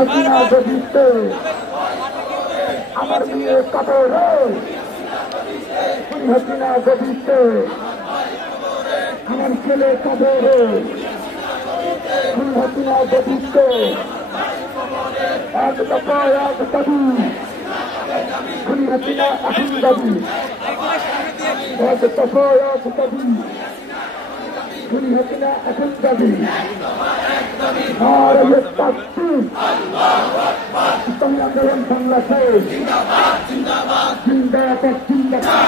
হাসিনা গদিতে আমার মেয়ে কবরে, খুনি হাসিনা গদিতে আমার ছেলে কবরে, খুনি হাসিনা গদিতে এক দফা এক দাবি, খুনি হাসিনা এখন দাবি, এক দফা এক দাবি, খুনি হাসিনা এখন দাবি। নারায়ে তাকবীর, ইসলামী আন্দোলন বাংলাদেশ জিন্দাবাদ জিন্দাবাদ জিন্দাবাদ।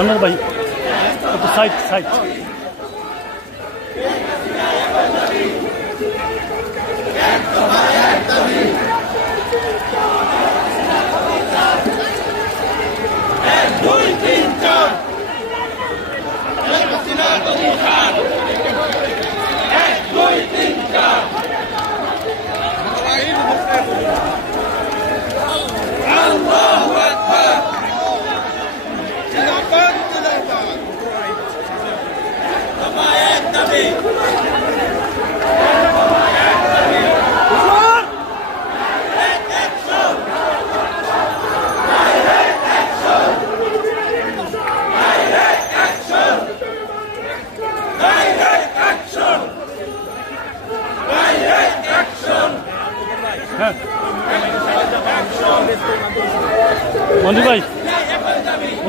আনার ভাই একটু সাইড সাইড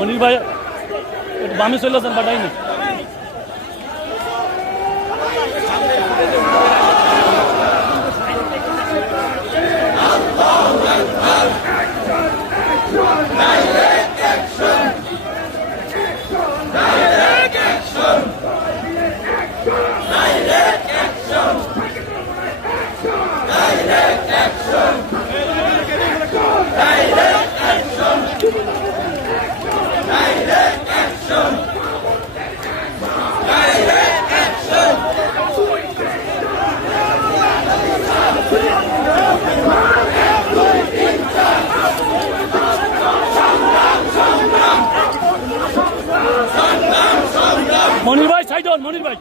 মনির ভাই একটু বামে চলে যান বাটাই না মনির ভাই সাইড হন মনির ভাই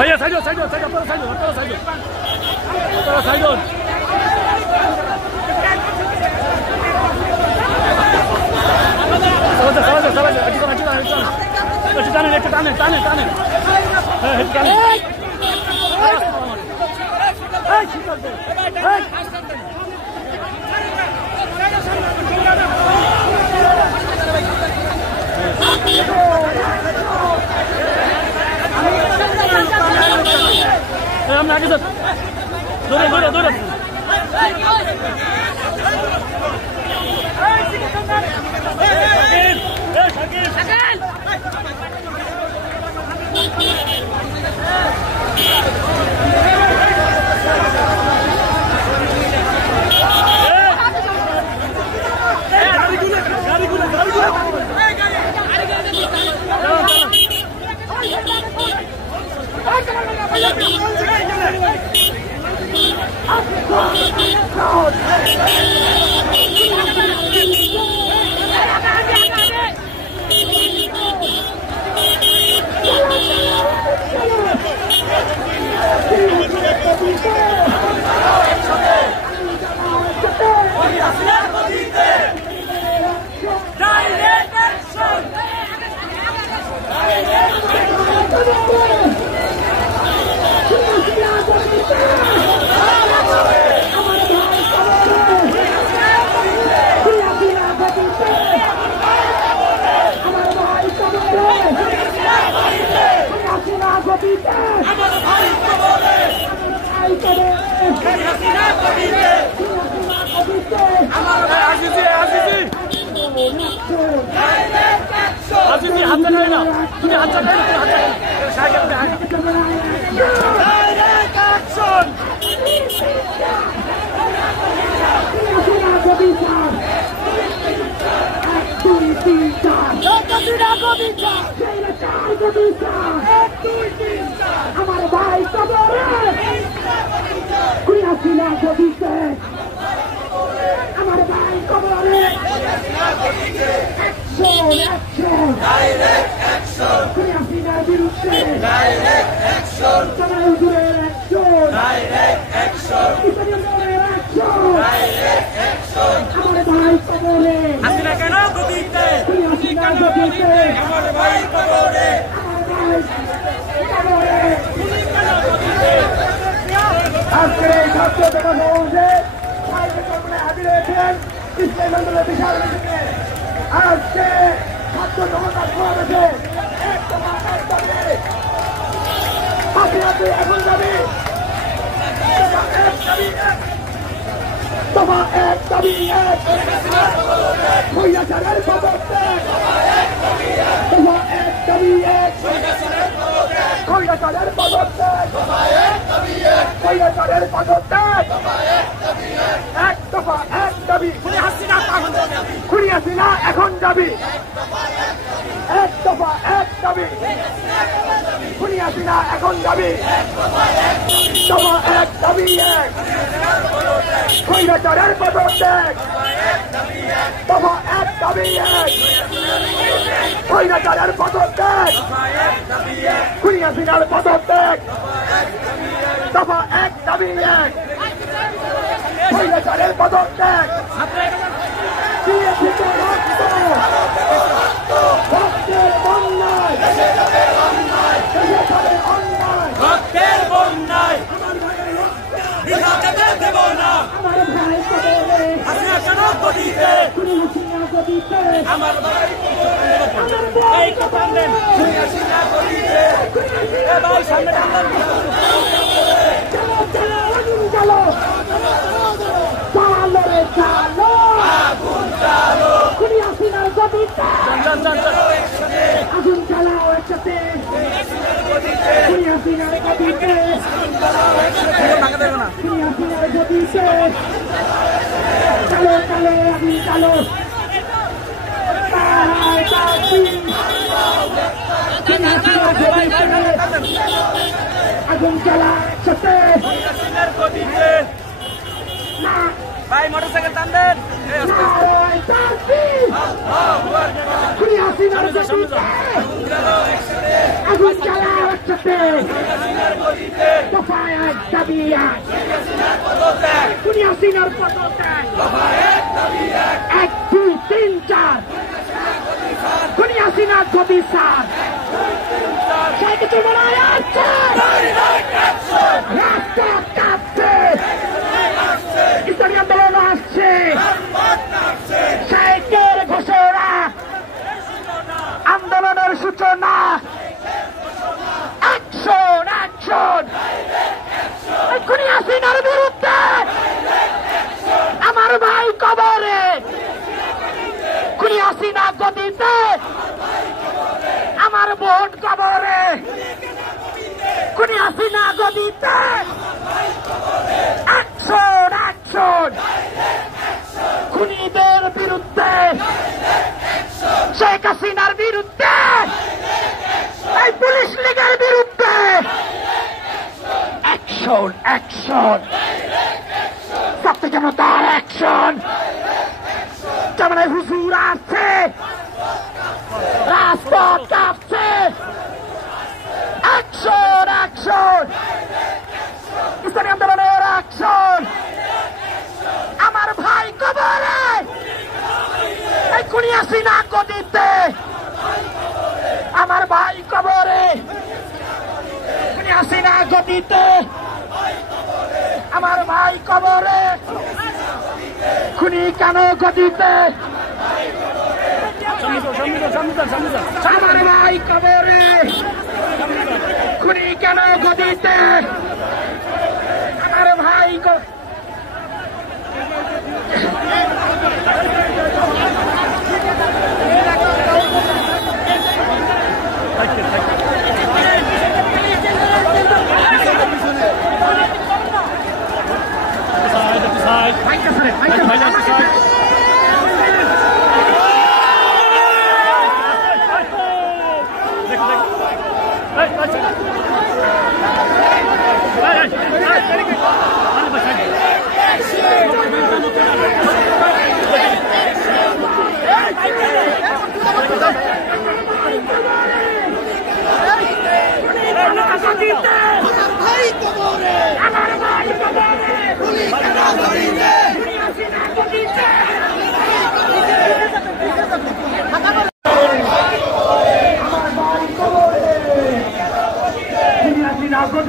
भैया साइड हो साइड हो साइड हो साइड हो साइड हो साइड हो हम आगे सर दूर दूर दूर आजीजी हाथ चलाए ना तुम्हें हाथ चलाए ना डायरेक्ट एक्शन हमारे भाई कबरे कुरियासीना को दीते हमारे भाई कबरे एक्शन एक्शन डायरेक्ट एक्शन कुरियासीना विरुद्धে डायरेक्ट एक्शन चला हुजूরের एक्शन আজকের এই ছাত্র জনসমাবেশে সাহিত্য কল্পনায় হাজির হয়েছিলেন ইসলামী মন্ডলের বিশাল মিছিলে। আজকে ছাত্র জনতার সমাবেশে এক দফা এক দাবি, হাসিনা তুই এখন যাবি, দফা এক দাবি এক, স্বৈরাচারের পদত্যাগ, দফা এক দাবি এক, স্বৈরাচারের পদত্যাগ, স্বৈরাচারের পদত্যাগ, এক দফা এক দাবি, খুনি হাসিনা এখন যাবি, এক দফা এক দাবি, খুনি হাসিনা এখন যাবি, দফা এক দাবি এক, স্বৈরাচারের পদত্যাগ, দফা এক দাবি এক, স্বৈরাচারের পদত্যাগ, খুনি হাসিনার পদত্যাগ, দফা এক দাবি এক, স্বৈরাচারের পদত্যাগ, দিয়েছি তো রক্ত, রক্তের বন্যায়, দেশে যাবে অন্যায়, রক্তের বন্যায় দেব না, আমার ভাই কবরে, হাসিনা কেন গদিতে, খুনি হাসিনা গদিতে, আমার ভাই এই কথা দেন, খুনি হাসিনা গদিতে, এ ভাই সামনে টান, চলো চলো আগুন চলো, চালো রে চালো, আগুন চালো, খুনি হাসিনার গদিতে, আগুন চালাও একসাথে, খুনি হাসিনার গদিতে, খুনি হাসিনার গদিতে, চালো চালো আগুন চালো, আগুন চালা একসাথে, না ভাই মোটরসাইকেল টান দেন, খুনি হাসিনার গদিতে, আগুন চালা একসাথে, দফা এক দাবি এক, খুনি হাসিনার পদত্যাগ, এক দুই তিন চার, খুনি হাসিনার গদি সার, সেই কিছু মনে আসছে, রাস্তা কাঁপছে, ইসলামী আন্দোলন আসছে, সাইকের ঘোষণা, আন্দোলনের সূচনা, অ্যাকশন অ্যাকশন, খুনি হাসিনার বিরুদ্ধে, আমার ভাই কবরে, খুনি হাসিনা গদিতে, আমার বোন কবরে, খুনি হাসিনা গদিতে, অ্যাকশন অ্যাকশন, খুনিদের বিরুদ্ধে, শেখ হাসিনার বিরুদ্ধে, এই পুলিশ লীগের বিরুদ্ধে, অ্যাকশন অ্যাকশন, ছাত্র জনতার অ্যাকশন, যেমন হুজুর আসছে, রাজপথ কাঁপছে, অ্যাকশন অ্যাকশন, ইসলামী আন্দোলনের অ্যাকশন, আমার ভাই কবরে, এই খুনি হাসিনা গদিতে, আমার ভাই কবরে, খুনি হাসিনা গদিতে, আমার ভাই কবরে, খুনি কেন গদিতে, আমার ভাই কবরে, খুনি কেন গদিতে, আমার ভাই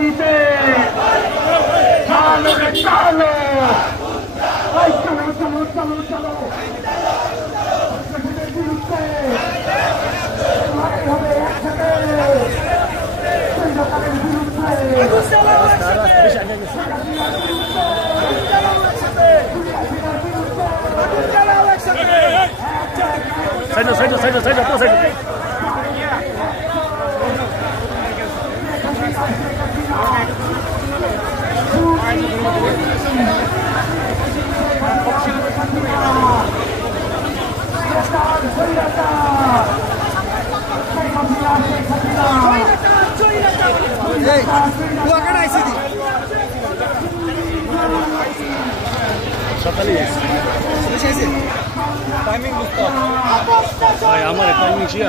দিতে চালো রে চালো এই চলো চলো চলো চলো সন্ত্রাসীদের বিরুদ্ধে লড়াই হবে একসাথে সৈন্যতাদের বিরুদ্ধে টাইমিং বুঝতে ভাই আমার টাইমিং ছিল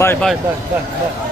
Bye, bye, bye, bye, bye.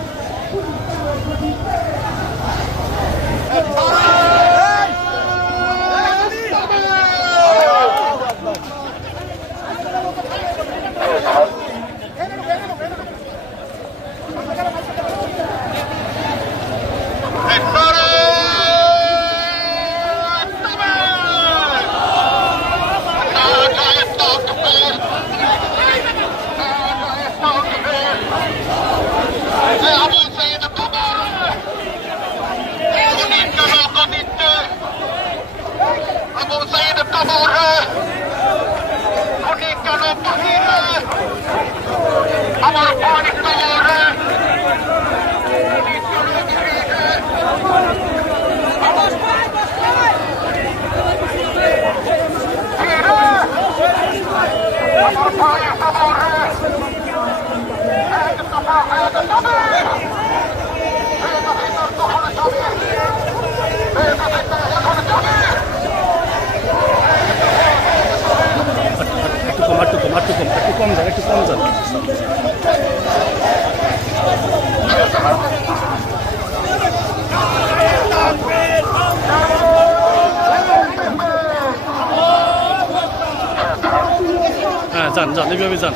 যান যান এইভাবে যান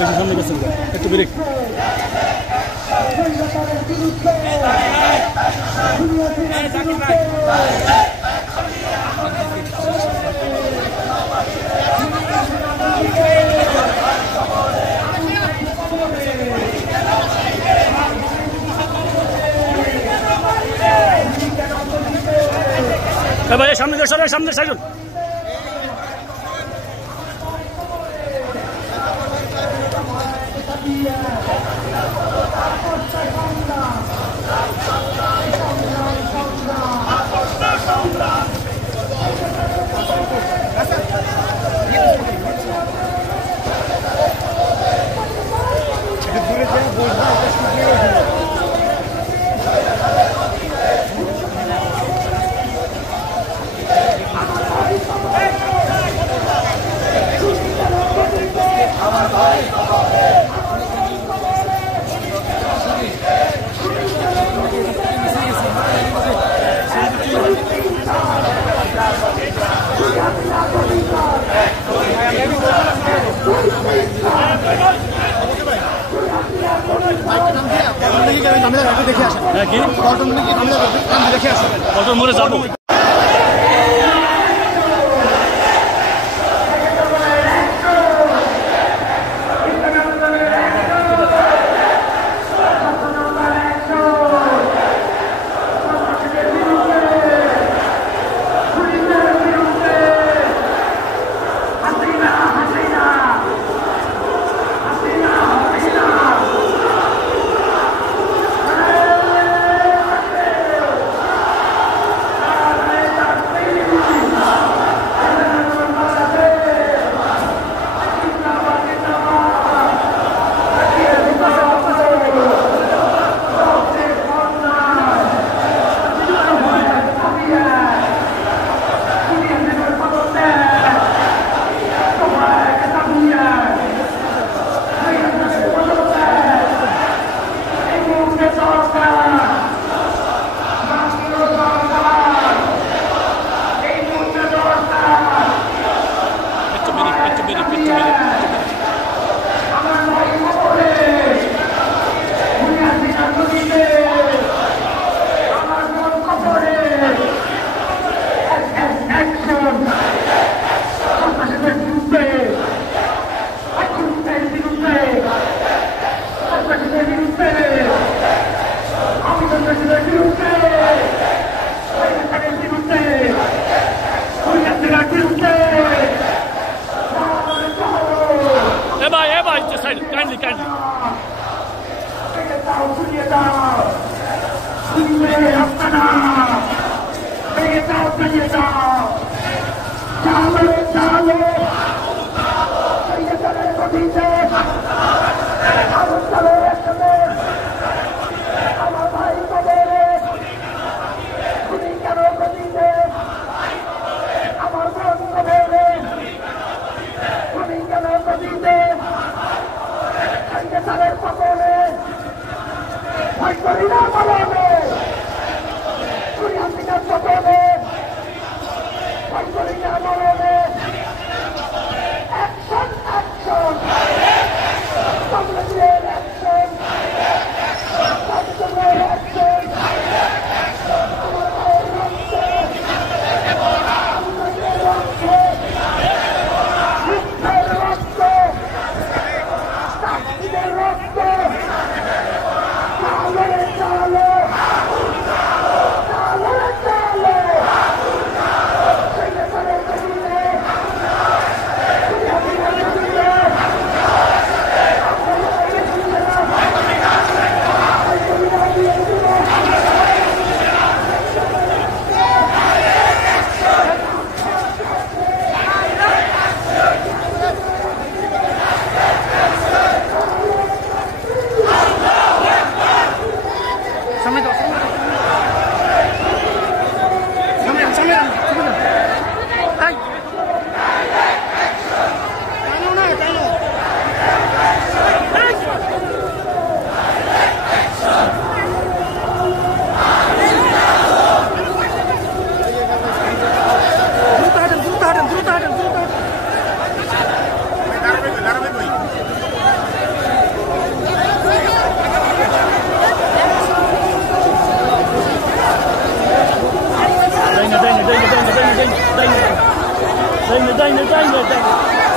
বেশি সামনে গেছেন একটু ব্রেক ভাই সামনে সামনে সাইড দেখে আসেন দেখে আসেন মোড়ে যাবো Dang it.